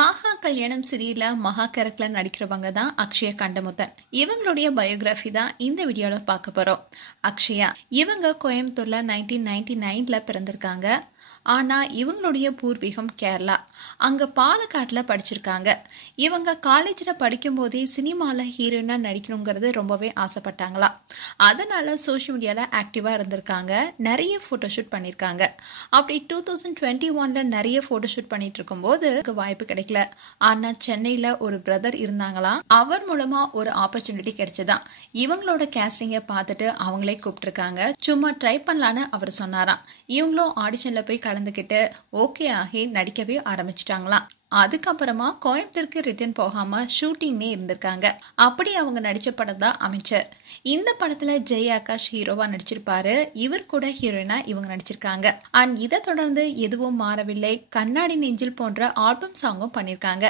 ஆஹா கல்யாணம் சீரியல்ல மகா கேரக்டர்ல நடிக்கிறவங்க தான் அக்ஷயா கண்டமுத்தன். இவங்களுடைய பயோகிராஃபி தான் இந்த வீடியோல பார்க்க போறோம். அக்ஷயா இவங்க கோயம்புத்தூர்ல 1999ல பிறந்திருக்காங்க. ஆனா இவங்களுடைய பூர்வீகம் கேரளா. அங்க பாலக்காட்டுல படிச்சிருக்காங்க. இவங்க காலேஜ்ல படிக்கும் போதே சினிமால ஹீரோயினா நடிக்கணுங்கிறது ரொம்பவே ஆசைப்பட்டாங்களா. அதனால சோஷியல் மீடியால ஆக்டிவா இருந்திருக்காங்க. நிறைய போட்டோஷூட் பண்ணிருக்காங்க. அப்படி 2021ல நிறைய போட்டோஷூட் பண்ணிட்டு இருக்கும்போது வாய்ப்பு கிடைக்கல. ஆனா சென்னையில ஒரு பிரதர் இருந்தாங்களாம். அவர் மூலமா ஒரு ஆப்பர்ச்சுனிட்டி கிடைச்சதான். இவங்களோட கேஸ்டிங்க பார்த்துட்டு அவங்களே கூப்பிட்டுருக்காங்க. சும்மா ட்ரை பண்ணலான்னு அவர் சொன்னாராம். இவங்களும் ஆடிஷன்ல போய் கலந்துக்கிட்டு ஓகே ஆகி நடிக்கவே ஆரம்பிச்சிட்டாங்களாம். அதுக்கப்புறமா கோயம்புத்தூருக்கு ரிட்டர்ன் போகாம ஷூட்டிங்னே இருந்திருக்காங்க. அப்படி அவங்க நடிச்ச படம் தான் அமைச்சர். இந்த படத்துல ஜெய் ஆகாஷ் ஹீரோவா நடிச்சிருப்பாரு. இவர் கூட ஹீரோயினா இவங்க நடிச்சிருக்காங்க. அண்ட் இதை தொடர்ந்து எதுவும் மாறவில்லை, கண்ணாடி நெஞ்சில் போன்ற ஆல்பம் சாங்கும் பண்ணிருக்காங்க.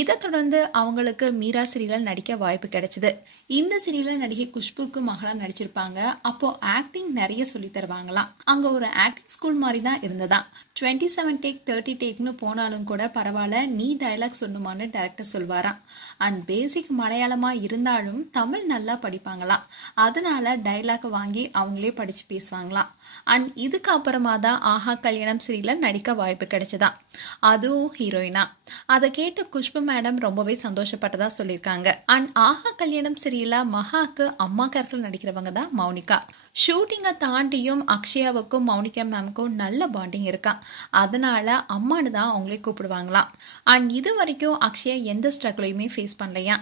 இதை தொடர்ந்து அவங்களுக்கு மீரா சீரியல்ல நடிக்க வாய்ப்பு கிடைச்சது. இந்த சீரியல்ல நடிகை குஷ்புக்கு மகளா நடிச்சிருப்பாங்க. அப்போ ஆக்டிங் நிறைய சொல்லி தருவாங்களாம். அங்க ஒரு ஆக்டிங் ஸ்கூல் மாதிரி தான் இருந்ததா. 27 டேக் 30 டேக்னு போனாலும் கூட பரவாயில்ல, நீ டயலாக் சொல்லுமான்னு டைரக்டர் சொல்வாராம். அண்ட் பேசிக் மலையாளமா இருந்தாலும் தமிழ் நல்லா படிப்பாங்களாம். அதனால டைலாக் வாங்கி அவங்களே படிச்சு பேசுவாங்களாம். அண்ட் இதுக்கு அப்புறமா தான் ஆஹா கல்யாணம் சீரியல்ல நடிக்க வாய்ப்பு கிடைச்சதா. அதுவும் ஹீரோயினா. அதை கேட்டு குஷ்பு மேடம் ரொம்பவே சந்தோஷப்பட்டதா சொல்லியிருக்காங்க. அண்ட் ஆஹா கல்யாணம் சீரியல்ல மகாக்கு அம்மா கேரக்டர் நடிக்கிறவங்க தான் மௌனிகா. ஷூட்டிங்கை தாண்டியும் அக்ஷயாவுக்கும் மௌனிகா மேமுக்கும் நல்ல பாண்டிங் இருக்கா. அதனால அம்மானு தான் அவங்களே கூப்பிடுவாங்களாம். அண்ட் இது வரைக்கும் அக்ஷயா எந்த ஸ்ட்ரகிளையுமே ஃபேஸ் பண்ணலையா.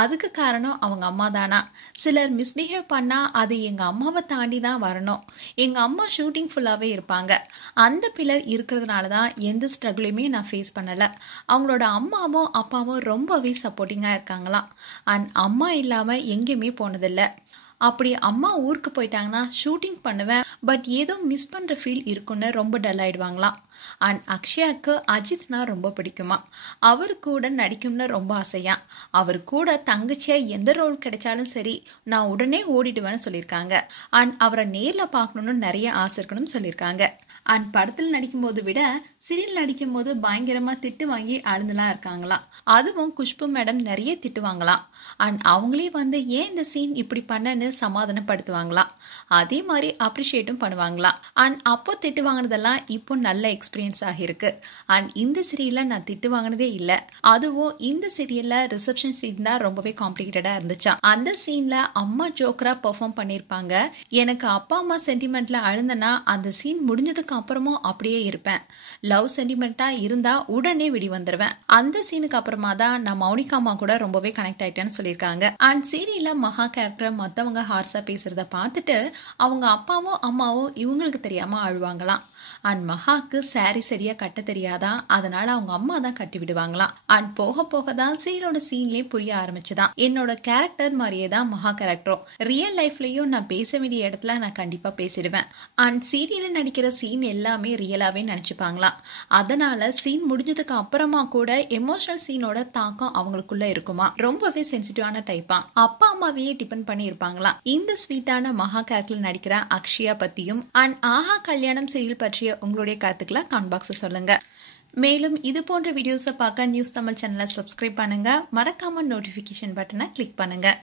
அதுக்கு காரணம் அவங்க அம்மா தானா. சிலர் மிஸ்பிஹேவ் பண்ணா அது எங்க அம்மாவை தாண்டி தான் வரணும். எங்க அம்மா ஷூட்டிங் ஃபுல்லாவே இருப்பாங்க. அந்த பில்லர் இருக்கிறதுனால தான் எந்த ஸ்ட்ரகிளையுமே நான் ஃபேஸ் பண்ணல. அவங்களோட அம்மாவும் அப்பாவும் ரொம்பவே சப்போர்ட்டிங்கா இருக்காங்களாம். அண்ட் அம்மா இல்லாம எங்கேயுமே போனதில்லை. அப்படி அம்மா ஊருக்கு போயிட்டாங்கன்னா ஷூட்டிங் பண்ணுவேன், பட் ஏதோ மிஸ் பண்ற ஃபீல் இருக்குன்னு ரொம்ப டல் ஆயிடுவாங்களாம். அண்ட் அக்ஷயாக்கு அஜித்னா ரொம்ப பிடிக்குமா. அவர் கூட நடிக்கும்னு ரொம்ப ஆசையா. அவர் கூட தங்கச்சியா எந்த ரோல் கிடைச்சாலும் சரி நான் உடனே ஓடிடுவேன்னு சொல்லியிருக்காங்க. அண்ட் அவரை நேர்ல பார்க்கணும்னு நிறைய ஆசை இருக்கணும்னு சொல்லியிருக்காங்க. அண்ட் படத்தில் நடிக்கும் போது விட சீரியல் நடிக்கும் போது பயங்கரமா திட்டு வாங்கி அழுந்துலாம் இருக்காங்களாம். அதுவும் குஷ்பு மேடம் நிறைய திட்டுவாங்களாம். அண்ட் அவங்களே வந்து ஏன் இந்த சீன் இப்படி பண்ணன்னு சமாதானப்படுத்துவாங்களாம். அதே மாதிரி அப்ரிஷியேட்டும் பண்ணுவாங்களாம். அண்ட் அப்போ திட்டு வாங்கினதெல்லாம் இப்போ நல்ல எக்ஸ்பீரியன்ஸ் ஆகிருக்கு. அண்ட் இந்த சீரியல்ல நான் திட்டு வாங்கினதே இல்லை. அதுவும் இந்த சீரியல்ல ரிசப்ஷன் சீன் தான் ரொம்பவே காம்ப்ளிகேட்டடா இருந்துச்சா. அந்த சீன்ல அம்மா ஜோக்கரா பெர்ஃபார்ம் பண்ணிருப்பாங்க. எனக்கு அப்பா அம்மா சென்டிமெண்ட்ல அழுந்தனா அந்த சீன் முடிஞ்சதுக்கு அப்புறமும் அப்படியே இருப்பேன். லவ் சென்டிமெண்டா இருந்தா உடனே விடி வந்துருவேன். அந்த சீனுக்கு அப்புறமா தான் நான் மௌனிகா அம்மா கூட ரொம்பவே கனெக்ட் ஆயிட்டேன்னு சொல்லியிருக்காங்க. அண்ட் சீரியல்ல மகா கேரக்டர் மத்தவங்க ஹார்ஸா பேசுறத பார்த்துட்டு அவங்க அப்பாவும் அம்மாவும் இவங்களுக்கு தெரியாம அழுவாங்களாம். அண்ட் மகாக்கு சாரி சரியா கட்ட தெரியாதான். அதனால அவங்க அம்மா தான் கட்டி விடுவாங்களாம். அண்ட் போக போக தான் சீரியலோட சீன்லயே புரிய ஆரம்பிச்சுதான் என்னோட கேரக்டர் மாதிரியே தான் மகா கேரக்டரும். ரியல் லைஃப்லயும் நான் பேச வேண்டிய இடத்துல நான் கண்டிப்பா பேசிடுவேன். அண்ட் சீரியல்ல நடிக்கிற சீன் எல்லாமே ரியலாவே நினைச்சுப்பாங்களாம். அதனால சீன் முடிஞ்சதுக்கு அப்புறமா கூட எமோஷனல் சீனோட தாக்கம் அவங்களுக்குள்ள இருக்குமா. ரொம்பவே சென்சிட்டிவான டைப்பா. அப்பா அம்மாவையே டிபெண்ட் பண்ணி இருப்பாங்களாம். இந்த ஸ்வீட்டான மகா கேரக்டர்ல நடிக்கிற அக்ஷயா பத்தியும் அண்ட் ஆஹா கல்யாணம் சீரியல் பற்றிய உங்களுடைய கருத்துக்களை கமெண்ட் பாக்ஸ்ல சொல்லுங்க. மேலும் இது போன்ற வீடியோஸை பார்க்க நியூஸ் தமிழ் சேனலை சப்ஸ்கிரைப் பண்ணுங்க. மறக்காம நோட்டிபிகேஷன் பட்டனை கிளிக் பண்ணுங்க.